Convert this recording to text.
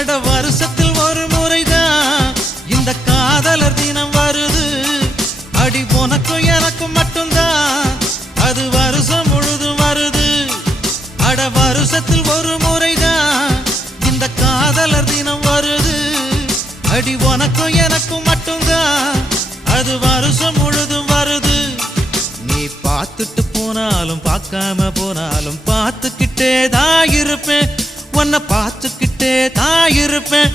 அட வருஷத்தில் ஒரு முறைதான் இந்த காதலர் தினம் வருது. அடி உனக்கும் எனக்கும் மட்டும்தான் அது வருஷம் முழுதும் வருது. அட வருஷத்தில் ஒரு முறைதான் இந்த காதலர் தினம் வருது. அடி உனக்கும் எனக்கும் மட்டும்தான் அது வருஷம் முழுதும் வருது. நீ பார்த்துட்டு போனாலும் பார்க்காம போனாலும் பார்த்துக்கிட்டே தான் இருப்பேன். உன்னை பார்த்துக்கிட்டே தான் இருப்பேன்.